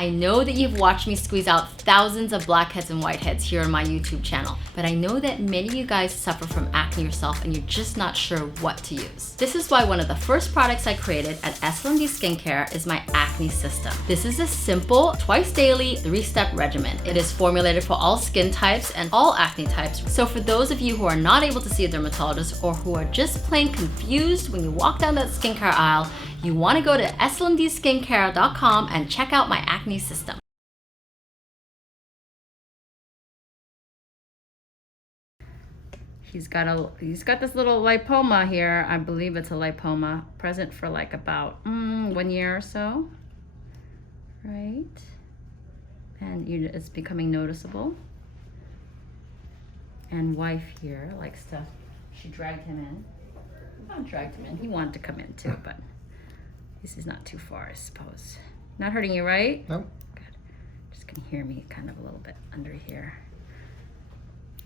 I know that you've watched me squeeze out thousands of blackheads and whiteheads here on my YouTube channel, but I know that many of you guys suffer from acne yourself and you're just not sure what to use. This is why one of the first products I created at SLMD Skincare is my acne system. This is a simple, twice daily, 3-step regimen. It is formulated for all skin types and all acne types. So for those of you who are not able to see a dermatologist or who are just plain confused when you walk down that skincare aisle, you want to go to slmdskincare.com and check out my acne system. He's got this little lipoma here. I believe it's a lipoma, present for like about 1 year or so, right? And it's becoming noticeable. And wife here likes to, she dragged him in. Not dragged him in, he wanted to come in too, but this is not too far, I suppose. Not hurting you, right? No. Good. Just gonna hear me kind of a little bit under here.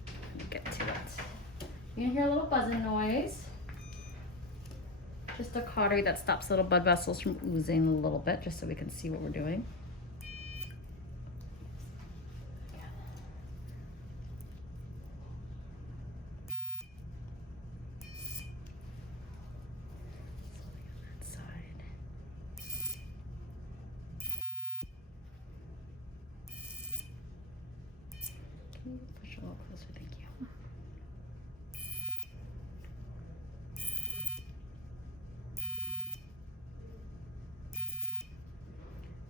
Let me get to it. You can hear a little buzzing noise. Just a cautery that stops little blood vessels from oozing a little bit, just so we can see what we're doing. Push a little closer, thank you.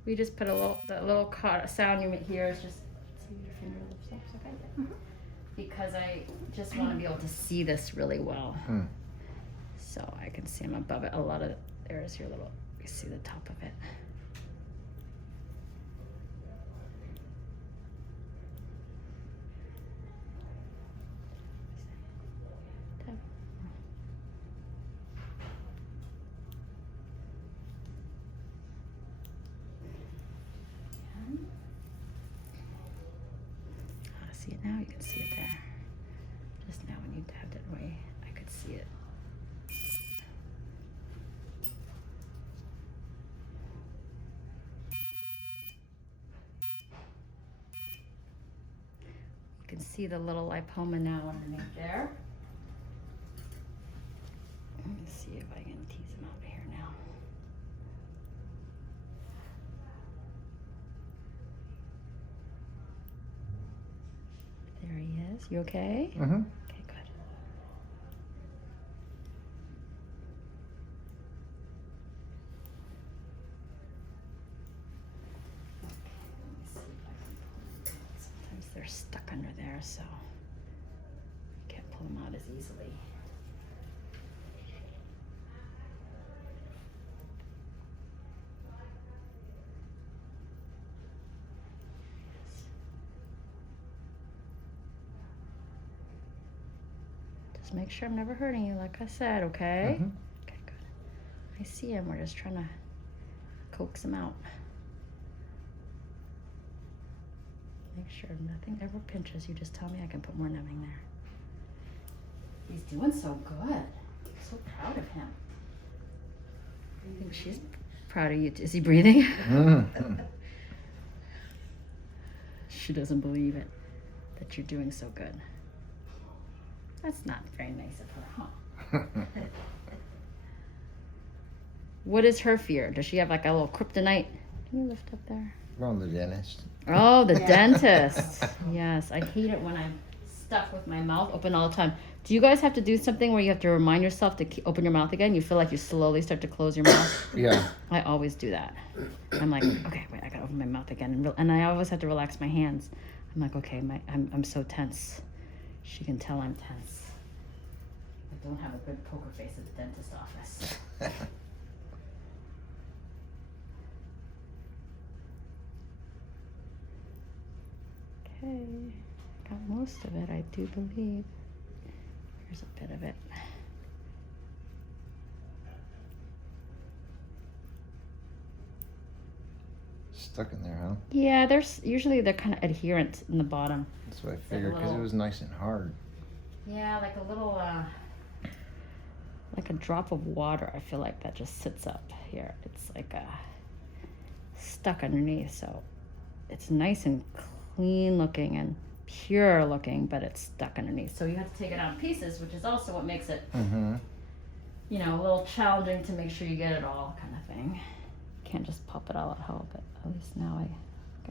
We just put that little sound you hear is just, see your fingertips, okay? Mm-hmm. Because I just want to be able to see this really well. So I can see I'm above it. A lot of, there's your little, you see the top of it. See it now? You can see it there. Just now when you tapped it away, I could see it. You can see the little lipoma now underneath there. Let me see if I can tease him out of here now. There he is. You okay? Mm-hmm. Okay, good. Sometimes they're stuck under there, so you can't pull them out as easily. Just make sure I'm never hurting you, like I said, okay? Mm-hmm. Okay, good. I see him. We're just trying to coax him out. Make sure nothing ever pinches. You just tell me, I can put more numbing there. He's doing so good. I'm so proud of him. I think she's proud of you. Is he breathing? Mm-hmm. She doesn't believe it, that you're doing so good. That's not very nice of her, huh? What is her fear? Does she have like a little kryptonite? Can you lift up there? Well, the dentist. Oh, the dentist. Yes, I hate it when I'm stuck with my mouth open all the time. Do you guys have to do something where you have to remind yourself to open your mouth again? You feel like you slowly start to close your mouth? Yeah. I always do that. I'm like, okay, wait, I gotta open my mouth again. And I always have to relax my hands. I'm like, okay, I'm so tense. She can tell I'm tense. I don't have a good poker face at the dentist office. Okay, got most of it, I do believe. Here's a bit of it. Stuck in there, huh? Yeah, they're kind of adherent in the bottom. That's what I figured, because it was nice and hard. Yeah, like a little, like a drop of water. I feel like that just sits up here. It's like stuck underneath, so it's nice and clean looking and pure looking, but it's stuck underneath. So you have to take it out in pieces, which is also what makes it, you know, a little challenging to make sure you get it all, kind of thing. Can't just pop it all out whole, but at least now I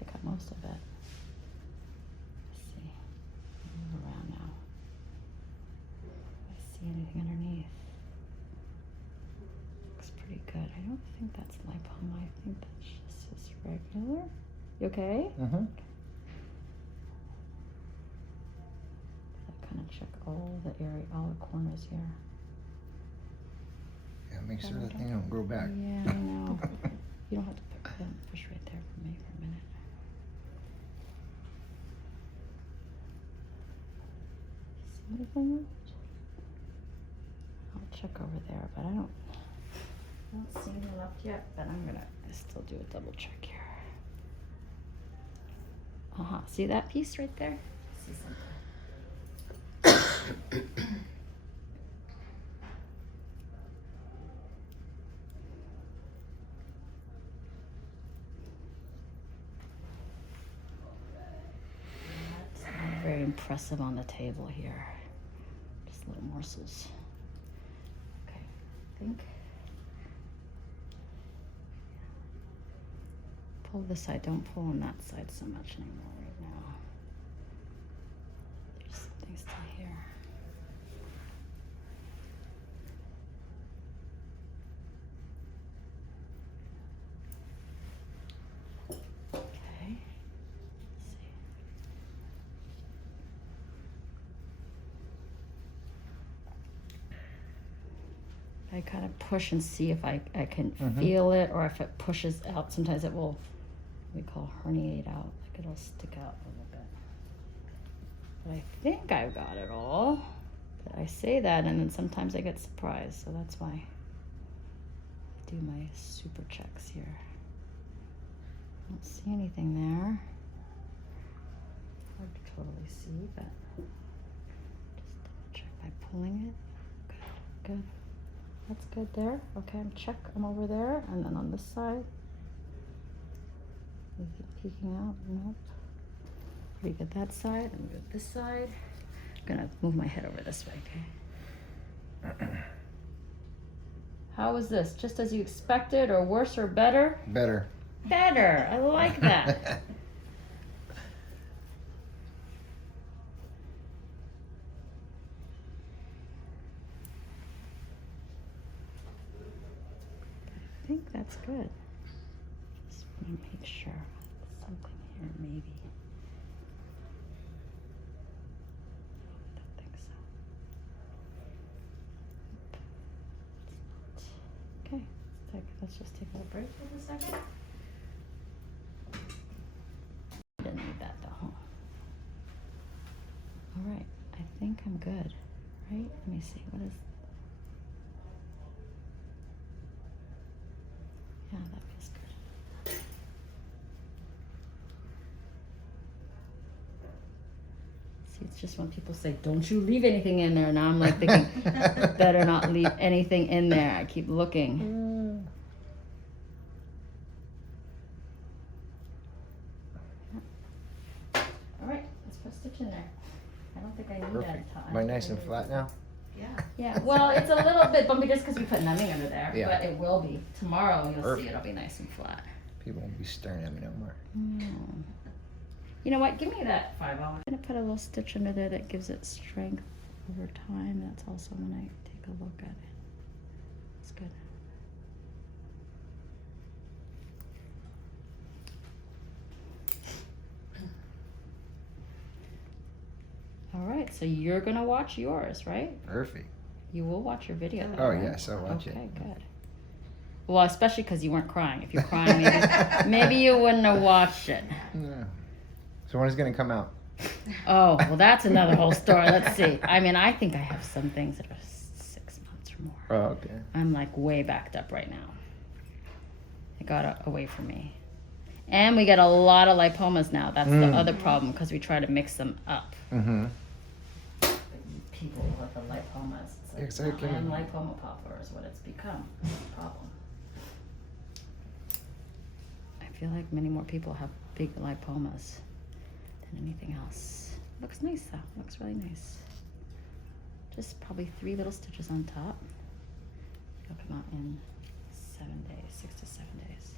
got most of it. Let's see, move around now. I see anything underneath. Looks pretty good. I don't think that's lipoma. I think that's just regular. You okay? Kind of check all the area, all the corners here. Yeah, make sure that thing don't grow back. Yeah, I know. You don't have to push right there for me for a minute. See anything? I'll check over there, but I don't see anything left yet, but I'm gonna still do a double check here. See that piece right there? See something. That's not very impressive on the table here. Just little morsels. Okay, I think. Pull this side, don't pull on that side so much anymore right now. There's something still here. Okay, let's see. I kind of push and see if I can feel it, or if it pushes out. Sometimes it will, we call herniate out, like it'll stick out a little bit. But I think I've got it all. But I say that and then sometimes I get surprised, so that's why I do my super checks here. Don't see anything there. Hard to totally see, but just double check by pulling it. Good, good. That's good there. Okay, I'm over there, and then on this side. Is it peeking out? Nope. Pretty good that side. I'm good this side. I'm gonna move my head over this way, okay? How was this? Just as you expected, or worse, or better? Better. Better. I like that. I think that's good. Just want to make sure. Something here, maybe. I don't think so. It's not. Okay, let's just take a little break for a second. Didn't need that though, huh? All right, I think I'm good, right? Let me see, what is... Yeah, that feels good. See, it's just when people say, don't you leave anything in there. Now I'm like thinking, better not leave anything in there. I keep looking. All right, let's put a stitch in there. I don't think I need Perfect. that. Am I nice and flat now? Yeah, well, it's a little bit bumpy just because we put numbing under there, Yeah. but it will be. Tomorrow you'll Perfect. see it'll be nice and flat. People won't be staring at me no more. You know what? Give me that $5. I'm gonna put a little stitch under there that gives it strength over time. That's also when I take a look at it. It's good. All right, so you're gonna watch yours, right? Perfect. You will watch your video. Oh, right? yes, I'll watch it. Okay, good. Well, especially because you weren't crying. If you're crying, maybe you wouldn't have watched it. No. So when is it going to come out? Oh, well, that's another whole story. Let's see. I mean, I think I have some things that are 6 months or more. Oh, okay. I'm like way backed up right now. It got away from me. And we get a lot of lipomas now. That's the other problem because we try to mix them up. People with the lipomas. It's like, Exactly. And lipoma popper is what it's become. Problem. I feel like many more people have big lipomas than anything else. Looks nice though. Looks really nice. Just probably 3 little stitches on top. It'll come out in 7 days, 6 to 7 days.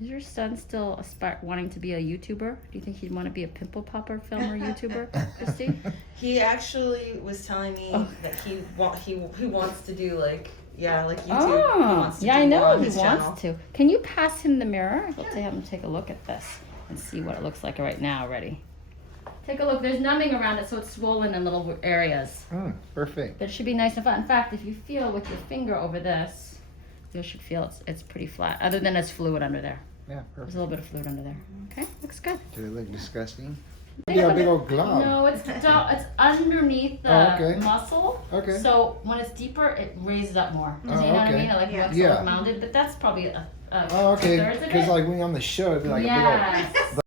Is your son still wanting to be a YouTuber? Do you think he'd want to be a Pimple Popper filmer YouTuber, Christy? He actually was telling me that he wants to do like YouTube. Oh, yeah, I know he wants to. Can you pass him the mirror? I'll have him take a look at this and see what it looks like right now already. Take a look. There's numbing around it, so it's swollen in little areas. Perfect. But it should be nice and flat. In fact, if you feel with your finger over this, you should feel it's pretty flat, other than there's fluid under there. Yeah, There's perfect. a little bit of fluid under there. Okay, looks good. Do it look disgusting? Yeah, a big old glob. No, it's underneath the okay. muscle. Okay. So when it's deeper, it raises up more. Oh, Do you know what I okay. mean? It like Yeah. looks Yeah. like mounded, but that's probably Oh, okay. 2/3 of Because it. like when you're on the show, it'd be like a Yes. big old.